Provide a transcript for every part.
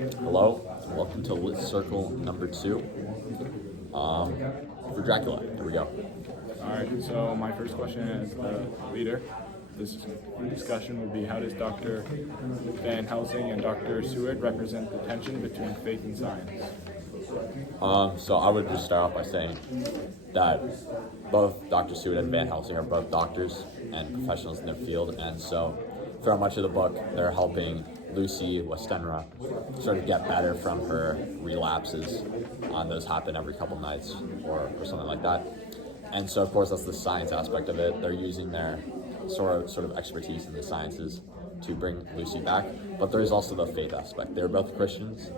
Hello, and welcome to Lit Circle number 2 for Dracula. Here we go. Alright, so my first question as the leader, this discussion would be, how does Dr. Van Helsing and Dr. Seward represent the tension between faith and science? So I would just start off by saying that both Dr. Seward and Van Helsing are both doctors and professionals in their field, and so throughout much of the book, they're helping Lucy Westenra sort of get better from her relapses. Those happen every couple nights or something like that. And so, of course, that's the science aspect of it. They're using their sort of expertise in the sciences to bring Lucy back. But there's also the faith aspect. They're both Christians.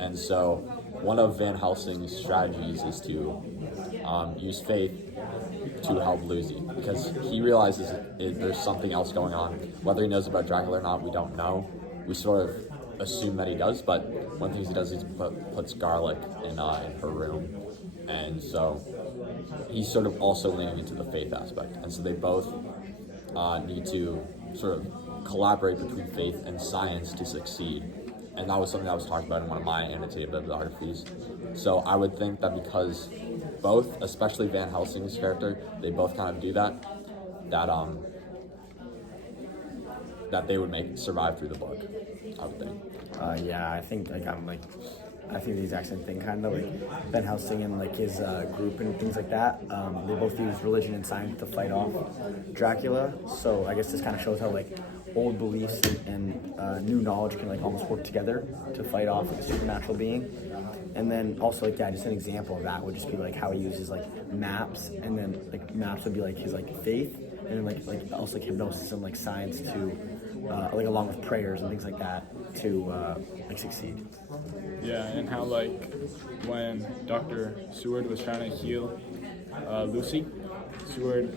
And so one of Van Helsing's strategies is to use faith to help Lucy, because he realizes there's something else going on. Whether he knows about Dracula or not, we don't know. We sort of assume that he does, but one thing he does is puts garlic in her room. And so he's sort of also leaning into the faith aspect. And so they both need to sort of collaborate between faith and science to succeed. And that was something I was talking about in one of my annotated bibliographies. So I would think that because both, especially Van Helsing's character, they both kind of do that they would survive through the book, I would think. Yeah, I think the exact same thing, kind of like Ben Helsing and like his group and things like that. They both use religion and science to fight off Dracula. So I guess this kind of shows how like old beliefs and new knowledge can like almost work together to fight off like a supernatural being. And then also like, yeah, just an example of that would just be like how he uses like maps, and then like maps would be like his like faith, and then like also like hypnosis and like science to like along with prayers and things like that to like succeed. Yeah, and how like when Dr. Seward was trying to heal Lucy, Seward,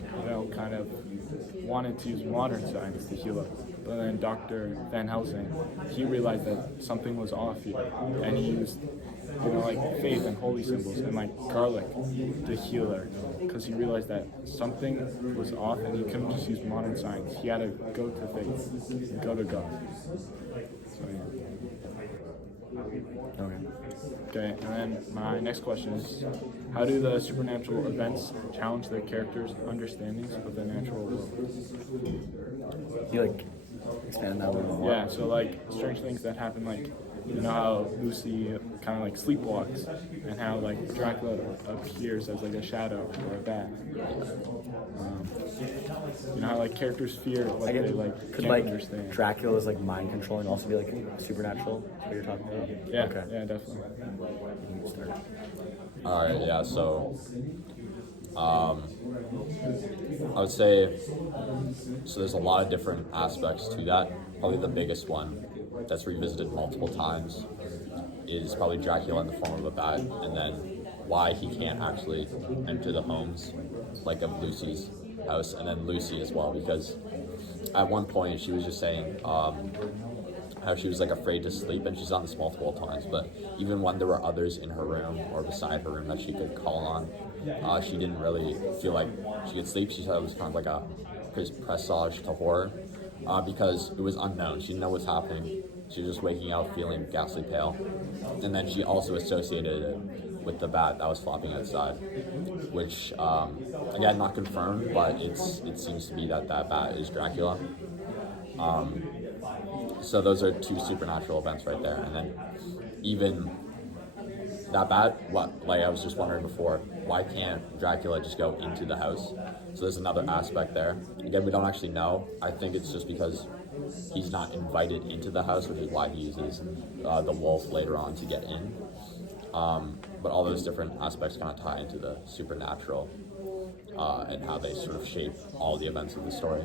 kind of wanted to use modern science to heal her. But then Dr. Van Helsing, he realized that something was off here, and he used, like faith and holy symbols and like garlic to heal her, because he realized that something was off, and he couldn't just use modern science. He had to go to faith, and go to God. So yeah. Okay, and then my next question is, how do the supernatural events challenge their characters' understandings of the natural world? You like expand that a little more? Yeah, so like strange things that happen, like how Lucy kind of like sleepwalks, and how like Dracula appears as like a shadow or a bat. How like characters fear what they like could can't like understand. Dracula's like mind controlling also be like supernatural? What you're talking about? Yeah, Okay. yeah, definitely. Alright, yeah, so I would say, so there's a lot of different aspects to that. Probably the biggest one that's revisited multiple times is probably Dracula in the form of a bat, and then why he can't actually enter the homes like of Lucy's house, and then Lucy as well, because at one point she was just saying how she was like afraid to sleep, and she's done this multiple times, but even when there were others in her room or beside her room that she could call on, she didn't really feel like she could sleep. She thought it was kind of like a presage to horror, because it was unknown. She didn't know what's happening. She was just waking up feeling ghastly pale. And then she also associated it with the bat that was flopping outside, which, again, not confirmed, but it seems to be that bat is Dracula. So those are two supernatural events right there. And then even that bat, like I was just wondering before, why can't Dracula just go into the house? So there's another aspect there. Again, we don't actually know. I think it's just because he's not invited into the house, which is why he uses the wolf later on to get in. But all those different aspects kind of tie into the supernatural and how they sort of shape all the events of the story.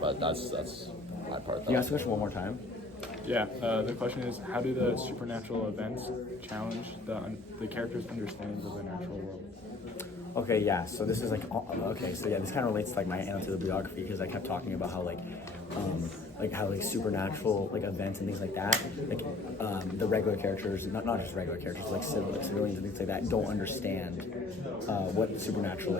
But that's my part. Can you ask the question one more time? Yeah, the question is, how do the supernatural events challenge the characters' understanding of the natural world? Okay, yeah. So this is like okay. So yeah, this kind of relates to like my annotated bibliography, because I kept talking about how like how like supernatural like events and things like that, like the regular characters, not just regular characters, like civilians and things like that, don't understand what supernatural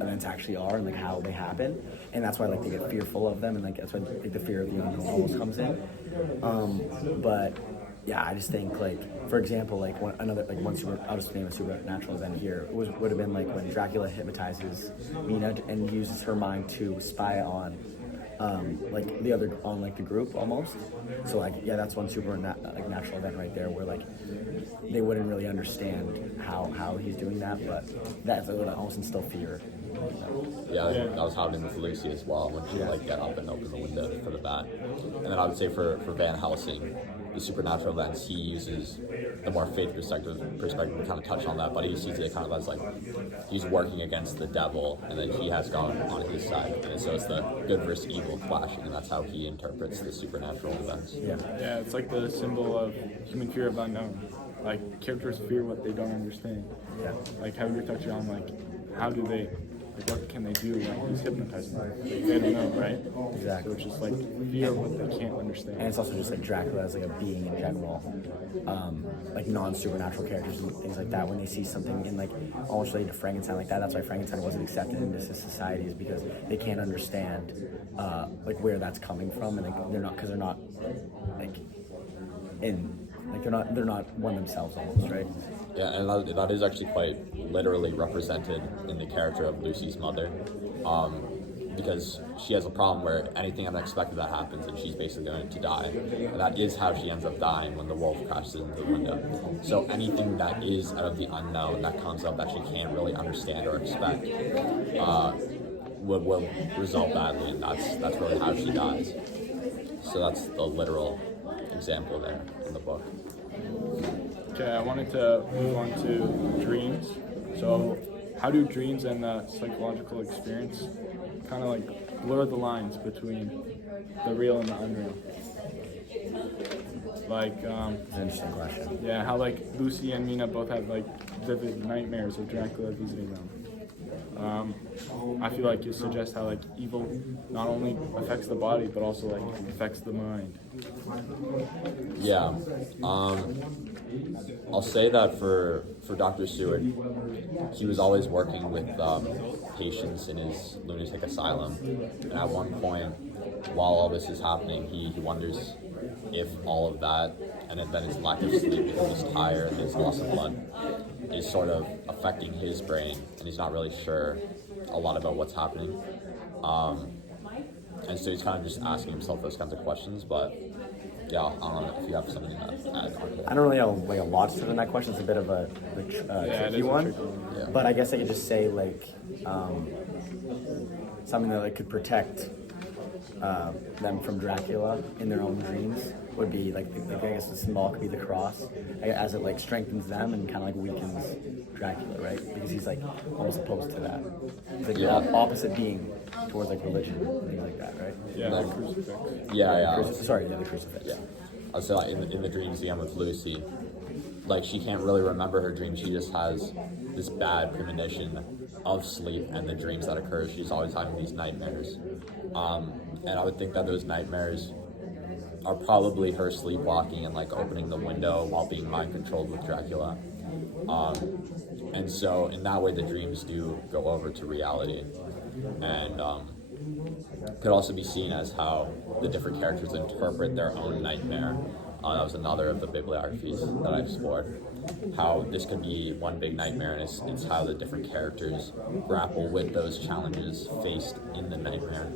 events actually are and like how they happen, and that's why like they get fearful of them, and like that's why like the fear of the unknown almost comes in. But yeah, I just think like, for example, like one super, I'll just name a supernatural event here. Would have been like when Dracula hypnotizes Mina and uses her mind to spy on, like the other on like the group almost. So like yeah, that's one like natural event right there where like they wouldn't really understand how he's doing that, but that would almost instill fear. Yeah, that was happening with Lucy as well when she would like get up and open the window for the bat. And then I would say for Van Helsing, the supernatural events, he uses the more faith perspective to kind of touch on that, but he sees it kind of as like he's working against the devil and then he has God on his side. And so it's the good versus evil clashing, and that's how he interprets the supernatural events. Yeah, it's like the symbol of human fear of unknown. Like characters fear what they don't understand. Yeah. Like how you were touching on, like how do they, like what can they do when he's hypnotizing them? They don't know, right? Exactly. So it's just like fear of what they can't understand. And it's also just like Dracula as like a being in general, like non-supernatural characters and things like that. When they see something in like almost related to Frankenstein like that, that's why Frankenstein wasn't accepted into society, is because they can't understand like where that's coming from, and like they're not like in like they're not one themselves almost, right? Yeah, and that is actually quite literally represented in the character of Lucy's mother, because she has a problem where anything unexpected that happens and she's basically going to die. And that is how she ends up dying when the wolf crashes into the window. So anything that is out of the unknown that comes up that she can't really understand or expect will result badly, and that's really how she dies. So that's the literal example there in the book. Okay, I wanted to move on to dreams. So, how do dreams and the psychological experience kind of like blur the lines between the real and the unreal? Like, It's an interesting question. yeah, how like Lucy and Mina both have like vivid nightmares of Dracula visiting them. I feel like it suggests how like evil not only affects the body but also like affects the mind. Yeah, I'll say that for Dr. Seward, he was always working with patients in his lunatic asylum, and at one point, while all this is happening, he wonders if all of that, and then his lack of sleep because he's tired and his loss of blood, is sort of affecting his brain, and he's not really sure a lot about what's happening. And so he's kind of just asking himself those kinds of questions, but yeah, I don't know if you have something to add on to that. I don't really have like a lot to say on that question. It's a bit of a tricky one, tricky one. Yeah. but I guess I could just say like something that like could protect them from Dracula in their own dreams would be like I guess the symbol could be the cross, as it like strengthens them and kind of like weakens Dracula, right? Because he's like almost opposed to that. It's like Yeah. the opposite being towards like religion and things like that, right? Yeah, Like- the crucifix. Yeah. The crucifix. Yeah. I'll say like in the dreams again with Lucy, like she can't really remember her dreams. She just has this bad premonition of sleep and the dreams that occur. She's always having these nightmares. And I would think that those nightmares are probably her sleepwalking and like opening the window while being mind controlled with Dracula. And so in that way the dreams do go over to reality. And could also be seen as how the different characters interpret their own nightmare. That was another of the bibliographies that I explored. How this could be one big nightmare, and it's how the different characters grapple with those challenges faced in the nightmare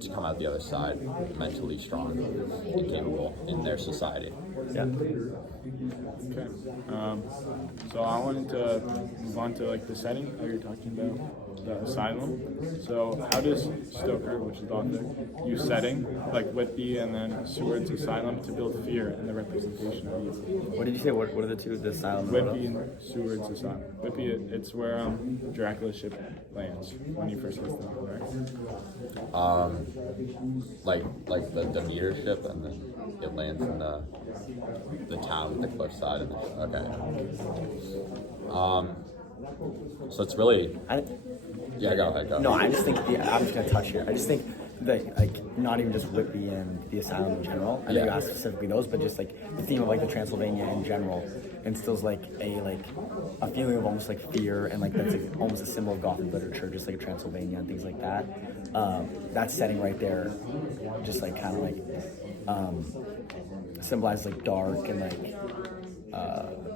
to come out the other side mentally strong and capable in their society. Yeah. Okay. So I wanted to move on to like the setting that you're talking about, the asylum. So how does Stoker, which is the author, use setting like Whitby and then Seward's asylum to build fear in the representation of evil? What did you say? What are the two? The asylum. and what Whitby else? and Seward's asylum. Whitby, it's where Dracula's ship lands when he first gets there, right? Like the meteor ship, and then it lands in the town with the cliffside. And okay. So it's really I, yeah. Go ahead. Go. No, I just think I'm just gonna touch here. I just think like not even just Whitby and the asylum in general. I know you asked specifically those, but just like the theme of like the Transylvania in general instills like a feeling of almost like fear, and like that's like almost a symbol of Gothic literature, just like Transylvania and things like that. That setting right there, just like kind of symbolizes like dark and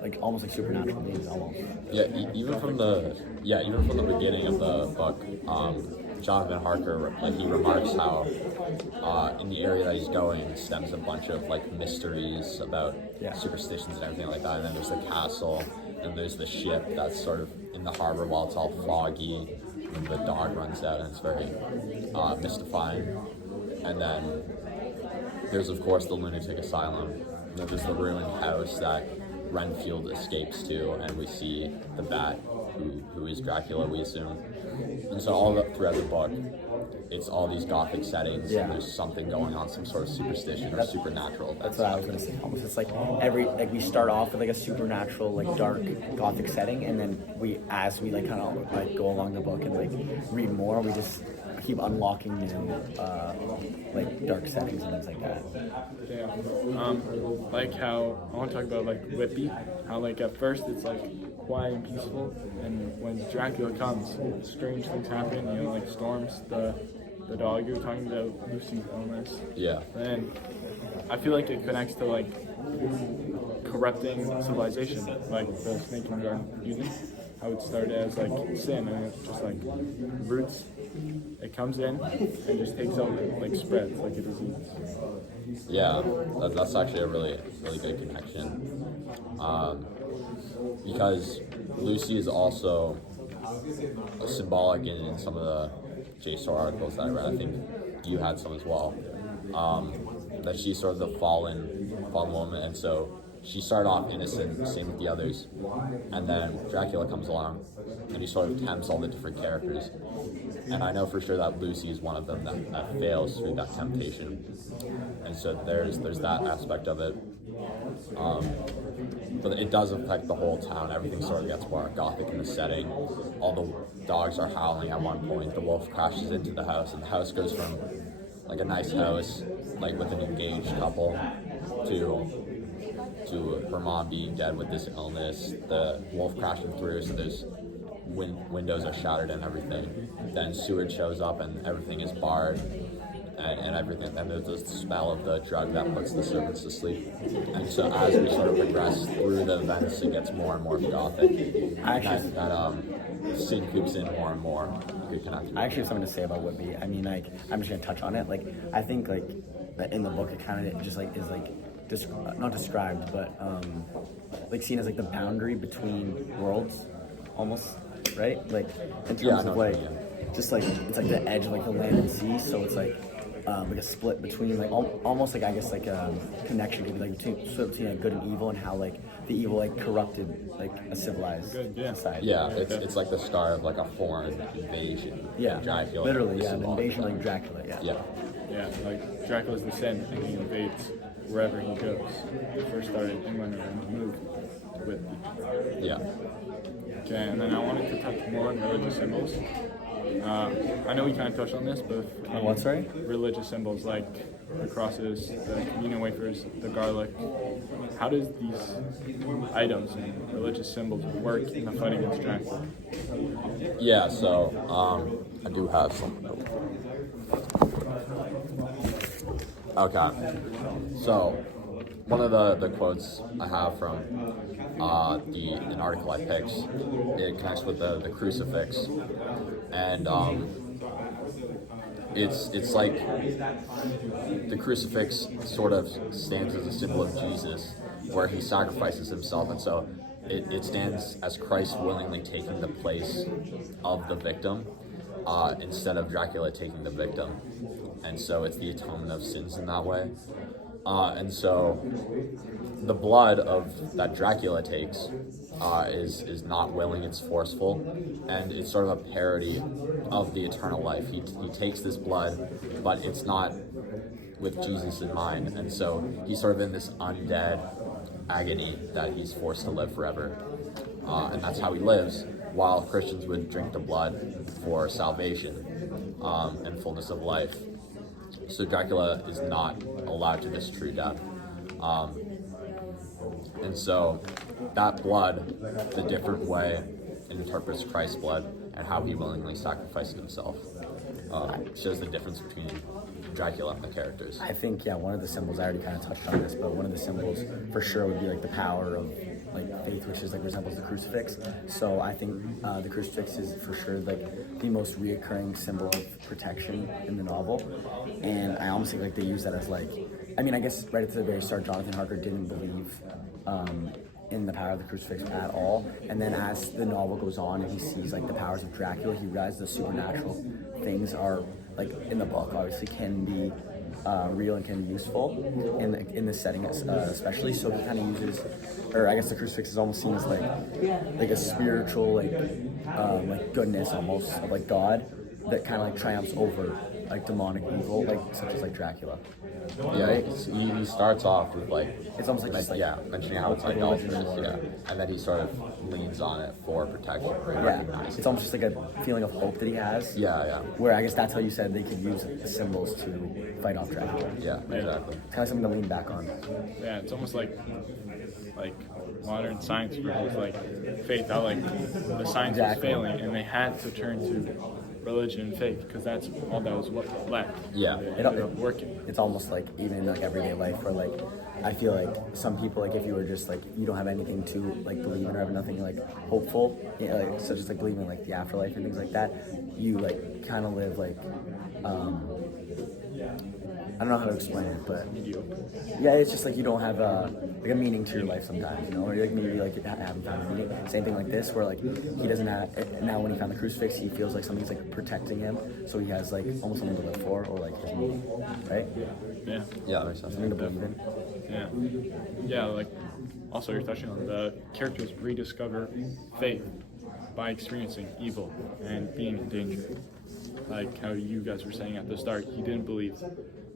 like almost like supernatural beings almost. Yeah, even from the beginning of the book, Jonathan Harker, like, he remarks how in the area that he's going stems a bunch of like mysteries about superstitions and everything like that. And then there's the castle, and there's the ship that's sort of in the harbor while it's all foggy, and the dog runs out, and it's very mystifying. And then there's of course the lunatic asylum. And then there's the ruined house that Renfield escapes to, and we see the bat, who is Dracula, we assume. And so throughout the book, it's all these Gothic settings, and there's something going on, some sort of superstition or supernatural. That's what I was gonna say. Almost, it's like we start off with like a supernatural, like dark Gothic setting, and then as we like kind of like go along the book and like read more, we just keep unlocking new like dark settings and things like that. Yeah. Like how I want to talk about like Whitby, how like at first it's like quiet and peaceful, and when Dracula comes, strange things happen. You know, like storms, the dog you were talking about, Lucy's illness. Yeah. And I feel like it connects to like corrupting civilization, like the snake in the garden Eden. How it started as like sin, and it's just like roots. It comes in and just takes over, like spreads like a disease. Yeah, that's actually a really good connection. Because Lucy is also symbolic in some of the JSTOR articles that I read. I think you had some as well. That she's sort of the fallen woman, and so she started off innocent, same with the others, and then Dracula comes along, and he sort of tempts all the different characters. And I know for sure that Lucy is one of them that fails through that temptation. And so there's that aspect of it. But it does affect the whole town. Everything sort of gets more Gothic in the setting. All the dogs are howling at one point. The wolf crashes into the house, and the house goes from like a nice house, like with an engaged couple, to her mom being dead with this illness, the wolf crashing through, so there's windows are shattered and everything. Then Seward shows up and everything is barred and everything. And there's the smell of the drug that puts the servants to sleep. And so as we sort of progress through the events, it gets more and more Gothic. Sin creeps in more and more. I actually have something to say about Whitby. I mean, like, I'm just gonna touch on it. Like, I think like in the book, it kind of just like is like not described, but like seen as like the boundary between worlds, almost, right? Like in terms of like just like it's like the edge of like the land and sea. So it's like a split between like almost like I guess like a connection could be like between like good and evil, and how like the evil like corrupted like a civilized society. Yeah, it's like the start of like a foreign invasion. Yeah, Dracula. Literally, an invasion like Dracula. Yeah, like Dracula's the sin, and he invades wherever he goes. He first started in England and then moved to Whitby. Yeah. Okay, and then I wanted to touch more on religious symbols. I know we kind of touched on this, but what, sorry? Religious symbols like the crosses, the communion wafers, the garlic. How does these items and religious symbols work in the fight against Dracula? Yeah, so I do have some. Okay, so one of the quotes I have from an article I picked, it connects with the crucifix, and it's like the crucifix sort of stands as a symbol of Jesus, where he sacrifices himself, and so it stands as Christ willingly taking the place of the victim instead of Dracula taking the victim. And so it's the atonement of sins in that way. And so the blood that Dracula takes is not willing, it's forceful, and it's sort of a parody of the eternal life. He takes this blood, but it's not with Jesus in mind, and so he's sort of in this undead agony that he's forced to live forever. And that's how he lives, while Christians would drink the blood for salvation and fullness of life. So Dracula is not allowed to mistreat death. And so that blood, the different way it interprets Christ's blood and how he willingly sacrificed himself, shows the difference between Dracula and the characters. I think, yeah, one of the symbols, I already kind of touched on this, but one of the symbols for sure would be like the power of like faith, which is like resembles the crucifix. So I think the crucifix is for sure like the most reoccurring symbol of protection in the novel. And I almost think like they use that as like, I mean, I guess right at the very start, Jonathan Harker didn't believe in the power of the crucifix at all. And then as the novel goes on and he sees like the powers of Dracula, he realizes the supernatural things are like in the book obviously can be real and can be useful in this setting especially. So he kind of uses, or I guess the crucifix is almost seen as like a spiritual like goodness almost of like God that kind of like triumphs over like demonic evil, like such as like Dracula. Yeah, Right? he starts off with like It's almost like just like yeah, mentioning how it's idolatrous, yeah, and then he sort of leans on it for protection, right? yeah, Recognizing. it's almost just like a feeling of hope that he has. Yeah, Where I guess that's how you said they could use the symbols to fight off Dracula. yeah, exactly. Kind of something to lean back on. Yeah, it's almost like modern science versus like faith. How like the science was Exactly. failing, and they had to turn to religion and faith because that's all that was what left. Yeah. It ended up working. It's almost like even in like everyday life where like I feel like some people, like if you were just like you don't have anything to like believe in or have nothing like hopeful, you know, like such as like believing in like the afterlife and things like that, you like kind of live like I don't know how to explain it, but yeah, it's just like you don't have like a meaning to your life sometimes, you know, or like maybe like you haven't found a meaning. Same thing like this, where like he doesn't have now. When he found the crucifix, he feels like something's like protecting him, so he has like almost something to live for, or like his meaning, right? Yeah. Yeah, that makes sense. Something to believe in. Yeah. Like also you're touching on the characters rediscover faith by experiencing evil and being in danger. Like how you guys were saying at the start, he didn't believe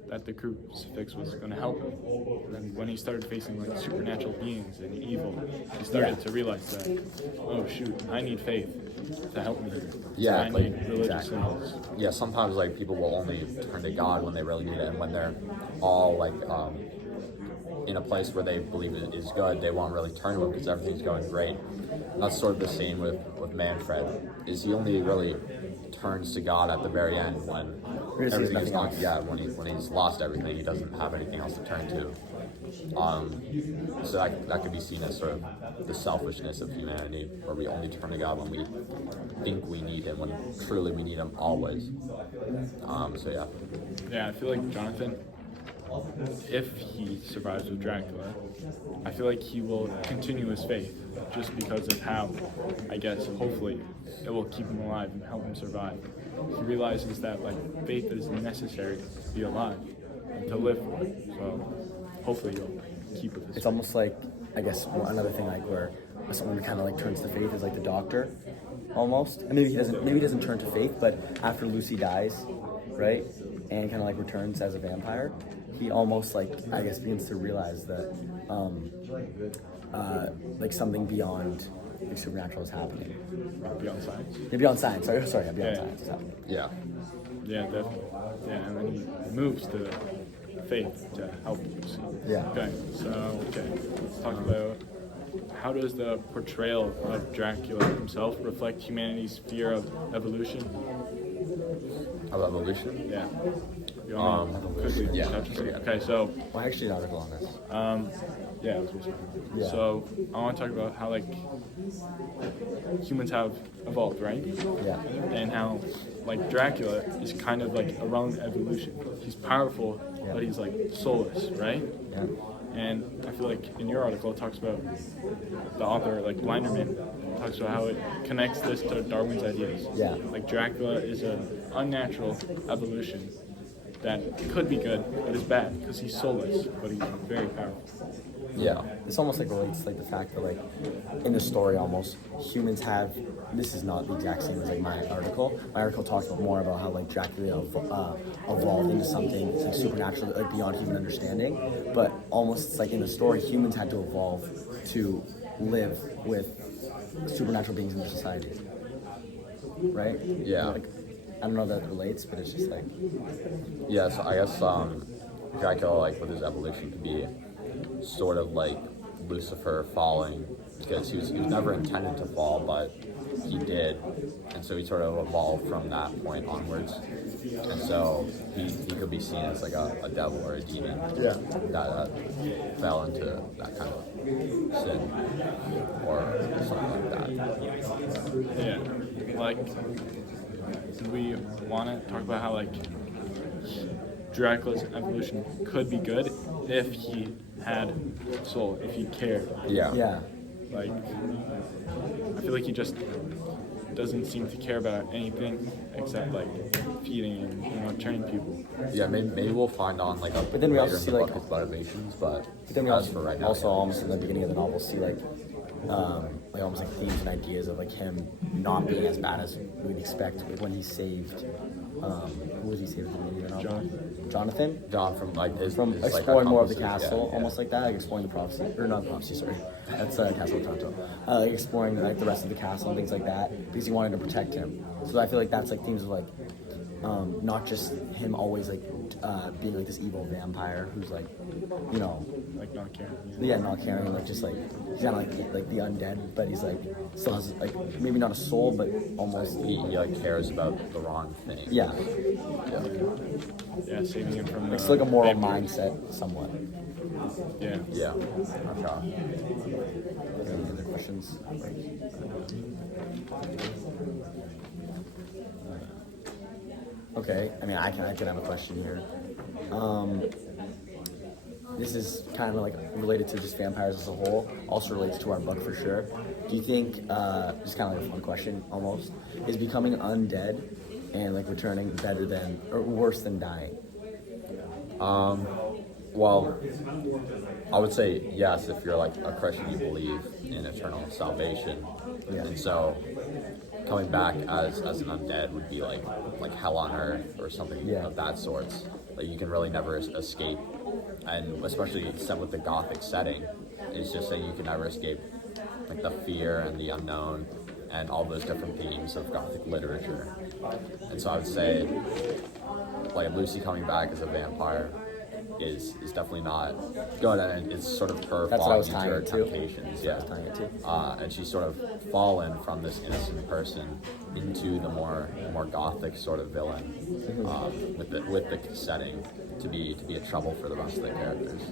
that the crucifix was going to help him. And when he started facing like supernatural beings and evil, he started to realize that, oh shoot, I need faith to help me. Yeah, I like, need religious exactly. symbols. Yeah, sometimes like people will only turn to God when they really need it, and when they're all like in a place where they believe it is good, they won't really turn to him because everything's going great. And that's sort of the same with Manfred. Is he only really turns to God at the very end when There's everything is nothing gone. else. Yeah, when he's lost everything, he doesn't have anything else to turn to. So that could be seen as sort of the selfishness of humanity, where we only turn to God when we think we need him, when truly we need him always. So yeah. Yeah, I feel like Jonathan, if he survives with Dracula, I feel like he will continue his faith just because of how, I guess, hopefully, it will keep him alive and help him survive. He realizes that like faith is necessary to be alive and to live for. So hopefully he'll keep with his It's faith. almost like, I guess, another thing like where someone kind of like turns to faith is like the doctor, almost. And maybe he doesn't turn to faith, but after Lucy dies, right, and kind of like returns as a vampire, he almost like, I guess, begins to realize that like something beyond like supernatural is happening. Beyond science. Yeah, beyond science. Sorry, beyond Yeah. science is happening. Yeah. Yeah, definitely. Yeah, and then he moves to faith to help Lucy. Yeah. Okay, let's talk about how does the portrayal of Dracula himself reflect humanity's fear of evolution? Of evolution? Yeah. You want me to quickly yeah, touch on sure, it? yeah. Okay, so Well, I actually did an article on this. yeah, I was just Yeah. So I want to talk about how like humans have evolved, right? Yeah. And how like Dracula is kind of like a wrong evolution. He's powerful, Yeah. but he's like soulless, right? Yeah. And I feel like in your article it talks about the author, like Blinderman, talks about how it connects this to Darwin's ideas. Yeah. Like Dracula is an unnatural evolution that could be good, but is bad because he's soulless, but he's very powerful. Yeah. This almost like relates to like the fact that like in the story almost humans have, this is not the exact same as like my article. My article talks about more about how like Dracula evolved into something like supernatural, like beyond human understanding. But almost it's like in the story, humans had to evolve to live with supernatural beings in their society. Right? Yeah. Like, I don't know that it relates, but it's just like Yeah, so I guess Dracula, like with his evolution, could be sort of like Lucifer falling, because he was never intended to fall, but he did, and so he sort of evolved from that point onwards, and so he could be seen as like a devil or a demon that fell into that kind of sin or something like that. Yeah, like, do we want to talk about how like Dracula's evolution could be good if he had soul, if he cared? yeah. Like, I feel like he just doesn't seem to care about anything except like feeding and turning people. Yeah, maybe we'll find on like a But then we also later in see, the like- book his motivations, but Then we as also, for right now, also yeah. almost in the beginning of the novel see like almost like themes and ideas of like him not being as bad as we'd expect when he saved who was he saving in the beginning of the novel? Jonathan? John from like his From his, like, exploring more of the accomplices, castle, yeah. almost like that, like exploring the prophecy, or not the prophecy, sorry, that's Castle of Tonto. Like exploring like the rest of the castle and things like that, because he wanted to protect him. So I feel like that's like themes of like not just him always like being like this evil vampire who's like, you know, Like not caring. yeah, not caring, like just like he's kind of like the undead, but he's like still has like maybe not a soul, but almost He like cares about the wrong thing. yeah, Yeah, saving him from. it's like a moral vampires. mindset somewhat. Yeah. Yeah. Okay. Any other questions? Okay, I mean, I can have a question here. This is kind of like related to just vampires as a whole. Also relates to our book for sure. Do you think, just kind of like a fun question almost, is becoming undead and like returning better than or worse than dying? Well, I would say yes if you're like a Christian, you believe in eternal salvation, Yeah. and so coming back as an undead would be like hell on earth or something Yeah. of that sort. Like you can really never escape, and especially set with the Gothic setting, it's just that you can never escape like the fear and the unknown and all those different themes of Gothic literature. And so I would say, like Lucy coming back as a vampire is definitely not good, and it's sort of her That's what I was falling into tying her it to. temptations. That's what I was tying it to. And she's sort of fallen from this innocent person into the more Gothic sort of villain, with the setting to be a trouble for the rest of the characters.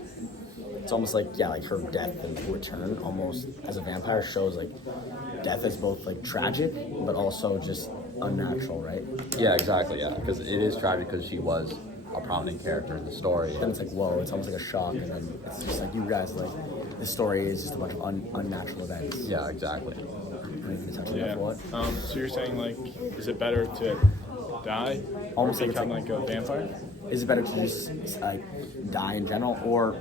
It's almost like, yeah, like her death and return almost as a vampire shows like death is both like tragic but also just unnatural, right? Yeah, exactly. Yeah, because it is tragic because she was a prominent character in the story. Then it's like, whoa, it's almost like a shock, and then it's just like, you guys, like, the story is just a bunch of unnatural events. Yeah, exactly. Anything to touch on Yeah. that for what? So you're saying like, is it better to die Almost or like it's become like a vampire? Is it better to just like die in general, or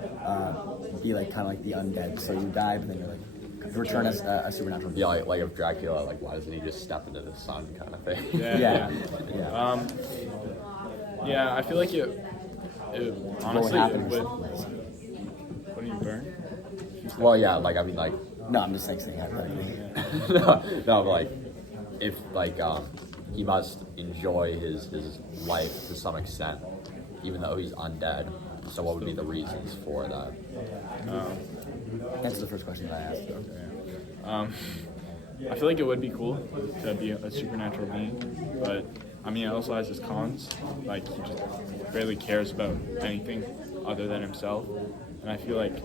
be like kind of like the undead? So you die, but then you're like return as a supernatural being. Yeah, like if Dracula, like why doesn't he just step into the sun kind of thing? Yeah. Yeah, I feel like it What honestly would happen? it would. What do you burn? Well, yeah, like I mean, like No, I'm just like saying hypothetically. no, but like if like he must enjoy his life to some extent, even though he's undead. So what would be the reasons for that? Answer the first question that I asked, though. I feel like it would be cool to be a supernatural being, but I mean, it also has its cons. Like he just barely cares about anything other than himself, and I feel like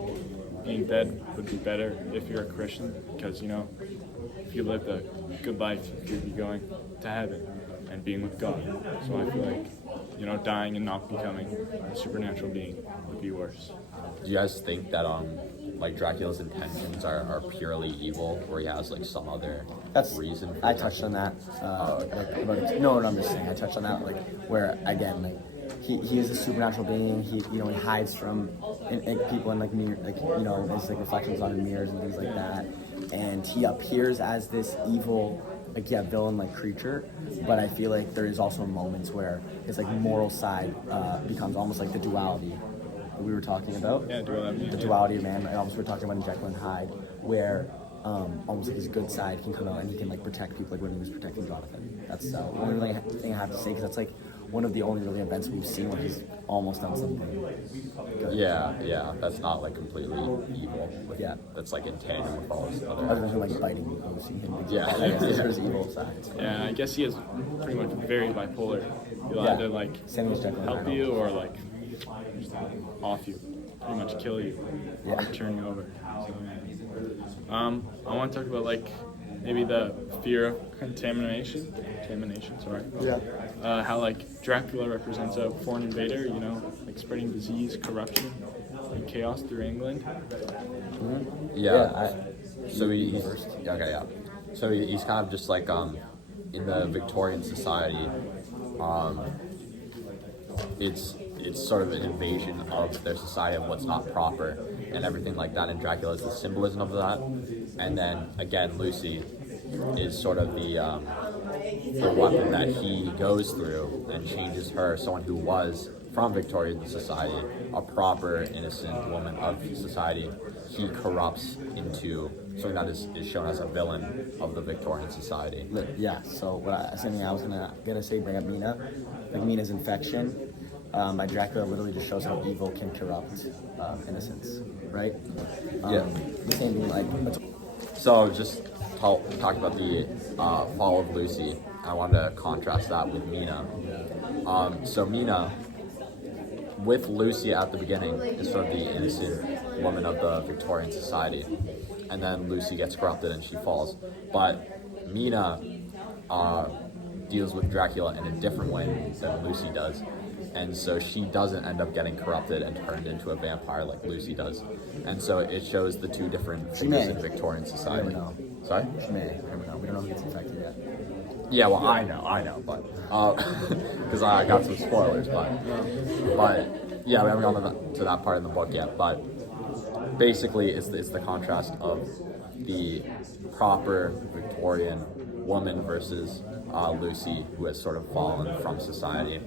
being dead would be better if you're a Christian, because if you lived a good life, you'd be going to heaven and being with God. So I feel like dying and not becoming a supernatural being would be worse. Do you guys think that like Dracula's intentions are purely evil, or he has like some other reason? I touched on that. No, I'm just saying. I touched on that, like where again, like he is a supernatural being. He he hides from people in like mirror, there's like reflections on in mirrors and things like that. And he appears as this evil, villain-like creature. But I feel like there is also moments where his like moral side becomes almost like the duality that we were talking about. Yeah, duality. The duality of man. I almost were talking about in Jekyll and Hyde, where almost like his good side can come out and he can like protect people like when he was protecting Jonathan. That's the only really thing I have to say because that's like one of the only really events we've seen where he's almost done something good. Yeah, that's not like completely evil. Yeah. That's like in tandem with all his Other other. than like biting Lucy and things Yeah. like that. I guess there's evil sides. Yeah, I guess he is pretty much very bipolar. He'll Yeah. either like Same as Jekyll and help Hyde. you or like off you, pretty much kill you, Yeah. or turn you over. So, I want to talk about like maybe the fear of contamination. Sorry. Yeah. How like Dracula represents a foreign invader, you know, like spreading disease, corruption, and chaos through England. Yeah. So he's yeah. So he's kind of just like in the Victorian society, it's sort of an invasion of their society of what's not proper and everything like that. And Dracula is the symbolism of that. And then again, Lucy is sort of the weapon that he goes through and changes her, someone who was from Victorian society, a proper, innocent woman of society. He corrupts into something that is shown as a villain of the Victorian society. Yeah, so something I was gonna say, bring up Mina. Like Mina's infection by Dracula literally just shows how evil can corrupt innocence, right? The same thing, like, So just talk about the fall of Lucy. I wanted to contrast that with Mina. So Mina, with Lucy at the beginning, is sort of the innocent woman of the Victorian society. And then Lucy gets corrupted and she falls. But Mina deals with Dracula in a different way than Lucy does. And so she doesn't end up getting corrupted and turned into a vampire like Lucy does. And so it shows the two different figures in Victorian society. We never know. Sorry? She may, never know. We don't know who gets infected yet. Yeah, well, I know, but because I got some spoilers, but yeah, we haven't gone to that part in the book yet. But basically, it's the contrast of the proper Victorian woman versus Lucy, who has sort of fallen from society,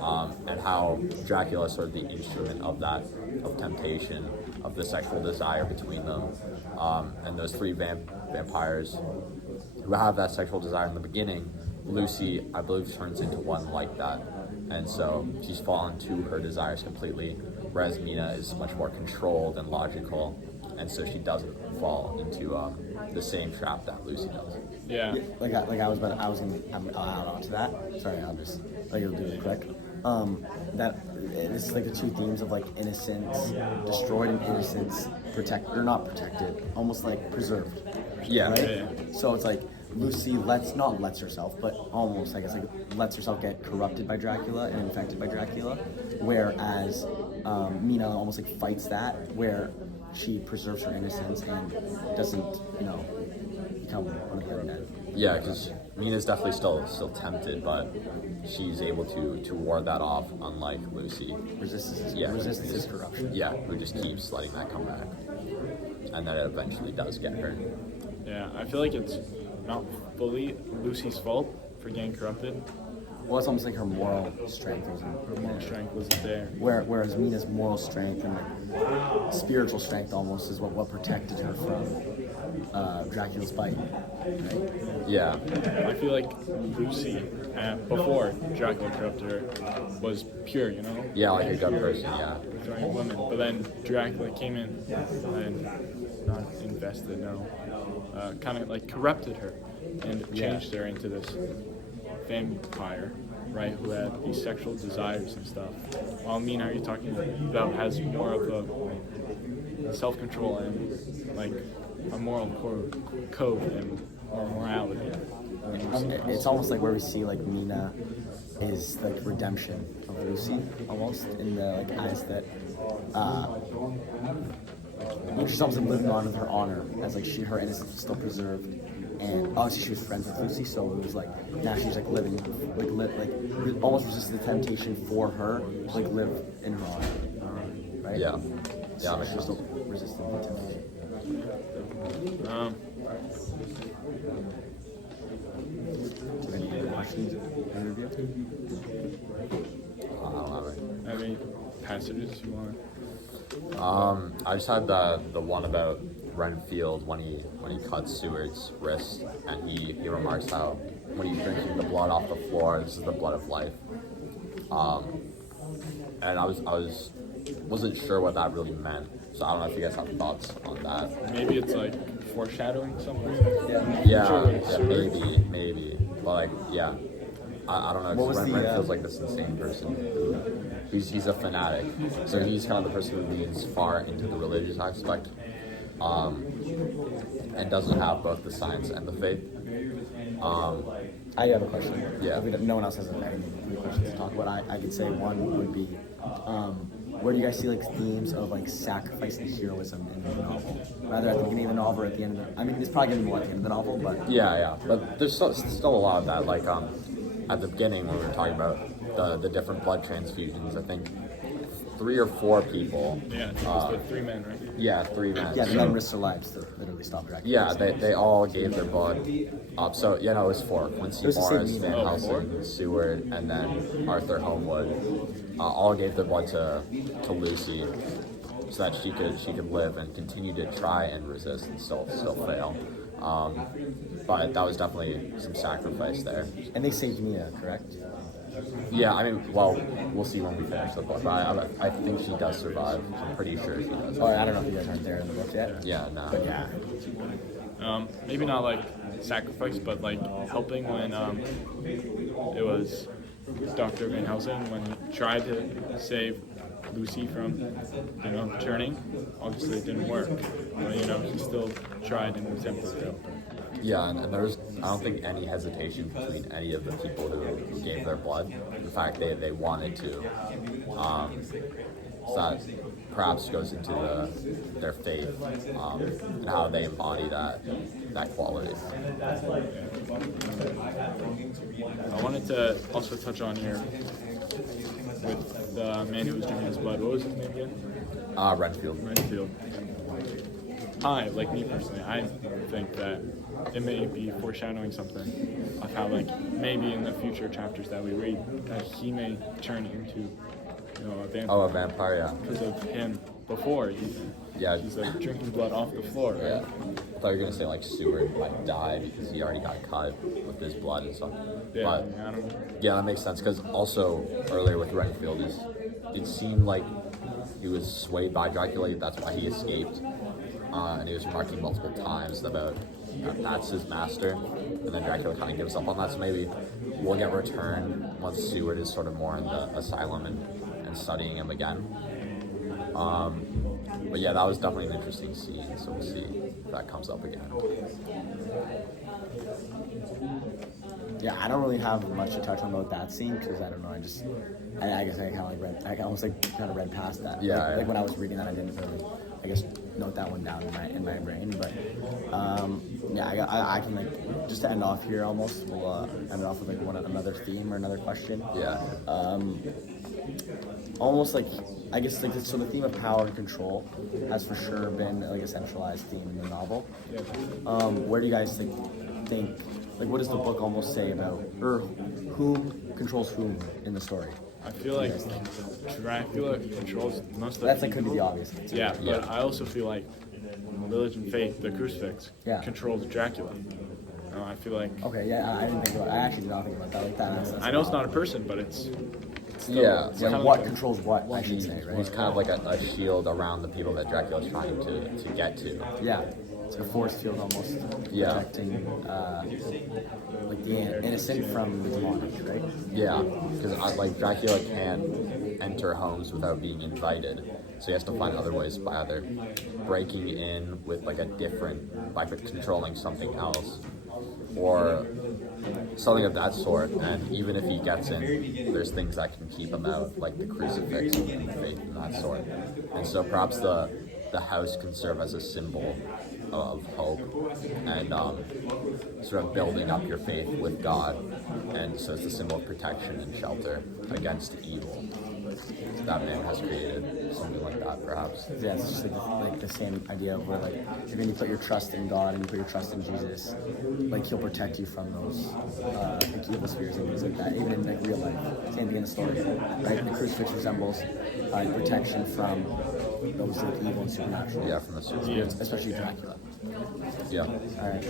and how Dracula is sort of the instrument of that, of temptation, of the sexual desire between them, and those three vampires who have that sexual desire in the beginning. Lucy, I believe, turns into one like that, and so she's fallen to her desires completely, whereas Mina is much more controlled and logical, and so she doesn't fall into the same trap that Lucy does. Yeah. I'll add on to that. Sorry, I'll just do it quick. That it's like the two themes of like innocence, destroyed and innocence, not protected, almost like preserved. Yeah. Right? Yeah. So it's like Lucy lets herself, but almost I guess like lets herself get corrupted by Dracula and infected by Dracula, whereas Mina almost like fights that, where she preserves her innocence and doesn't, become one of her men. Yeah, because Mina's definitely still tempted, but she's able to ward that off, unlike Lucy. Resistance is corruption. Yeah, who just keeps letting that come back, and then it eventually does get her. Yeah, I feel like it's not fully Lucy's fault for getting corrupted. Well, it's almost like her moral strength wasn't. Her moral strength wasn't there. Whereas Mina's moral strength and like spiritual strength almost is what protected her from Dracula's bite. Right? Yeah, I feel like Lucy, before Dracula corrupted her, was pure, yeah, like a good person. Yeah, Victorian woman. But then Dracula came in and not invested, no, kind of like corrupted her and changed her into this vampire, right? Who had these sexual desires and stuff. While Mina, are you talking about, has more of a self-control and like a moral code and more morality. It's almost like where we see like Mina is like redemption of Lucy, almost in the like eyes that she's almost like living on with her honor, as like her innocence was still preserved, and obviously she was friends with Lucy, so it was like now she's like living almost resisting the temptation for her to like live in her honor, right? yeah, So she's still resisting the temptation. Any questions? Interview? I don't have it. Any passages you want? I just had the one about Renfield when he cuts Seward's wrist, and he remarks how when he's drinking the blood off the floor, this is the blood of life. And I wasn't sure what that really meant, so I don't know if you guys have thoughts on that. Maybe it's like foreshadowing something. Yeah, maybe, but like, yeah, I don't know. What was Because the, feels like this insane person. He's a fanatic, so he's kind of the person who leans far into the religious aspect, and doesn't have both the science and the faith. I have a question. Yeah. No one else has any questions to talk about. I could say one would be, where do you guys see like themes of like sacrifice and heroism in the novel? Rather at the beginning of the novel or at the end of the, I mean, it's probably gonna be more at the end of the novel, but Yeah, but there's still a lot of that. Like at the beginning when we were talking about the different blood transfusions, I think 3 or 4 people. Yeah, it was the 3 men, right? Yeah, 3 men. yeah, the men risked their lives to literally stop Dracula. Yeah, they all gave their blood up. So, it was 4. Quincy was the same Morris, meaning. Van Helsing, Seward, and then Arthur Homewood all gave their blood to Lucy so that she could live and continue to try and resist and still fail. But that was definitely some sacrifice there. And they saved Mia, correct? Yeah, I mean, well, we'll see when we finish the book. I think she does survive. I'm pretty sure she does. Oh, I don't know if you guys aren't there in the book yet. Yeah, no. But yeah. Maybe not like sacrifice, but like helping when it was Dr. Van Helsing when he tried to save Lucy from, turning. Obviously, it didn't work. But, he still tried and attempted to help her. Yeah, and there was, I don't think, any hesitation between any of the people who gave their blood. In fact, they wanted to. So that perhaps goes into their faith and how they embody that quality. I wanted to also touch on here with the man who was drinking his blood. What was his name again? Renfield. Renfield. Like me personally, I think that it may be foreshadowing something of how, like, maybe in the future chapters that we read, that he may turn into, a vampire. Oh, a vampire, yeah. Because of him before, even. Yeah. He's like drinking blood off the floor, right? Yeah. I thought you were gonna say like Seward might die because he already got cut with his blood and stuff. Yeah, But I don't know. yeah, that makes sense because also earlier with Renfield, it seemed like he was swayed by Dracula. That's why he escaped, and he was remarking multiple times about that's his master, and then Dracula kind of gives up on that. So maybe we'll get return once Seward is sort of more in the asylum and studying him again. But yeah, that was definitely an interesting scene, so we'll see if that comes up again. Yeah, I don't really have much to touch on about that scene because I don't know. I guess I kind of like read. I almost like kind of read past that. Yeah, Like when I was reading that, I didn't really, I guess, note that one down in my brain. But yeah, I can like just to end off here. Almost we'll end it off with like another theme or another question. Yeah. Almost like I guess like so the theme of power and control has for sure been like a centralized theme in the novel. Where do you guys think like what does the book almost say about or whom controls whom in the story? I feel like Dracula controls most of That's like could be the obvious answer. Yeah, but I also feel like religion, faith, the crucifix controls Dracula. I feel like. Okay, yeah, I didn't think about. I actually did not think about that like that. That's I know it's not a person, but it's. Yeah. Yeah, what controls what? I should say, right? He's kind of like a shield around the people that Dracula's trying to get to. Yeah, it's like a force field almost protecting like the innocent from the demonic, right? Yeah, because like Dracula can't enter homes without being invited, so he has to find other ways by either breaking in with like by controlling something else, or something of that sort. And even if he gets in, there's things that can keep him out, like the crucifix and faith and that sort. And so perhaps the house can serve as a symbol of hope and sort of building up your faith with God, and so it's a symbol of protection and shelter against evil. that man has created, something like that, perhaps. Yeah, it's just like the same idea of where like when you put your trust in God and you put your trust in Jesus, like He'll protect you from those like evil spirits and things like that. Even in like real life, same thing in the story, right? The crucifix resembles protection from those like evil and supernatural Yeah, from the super. spirits, especially Dracula. Yeah. All right.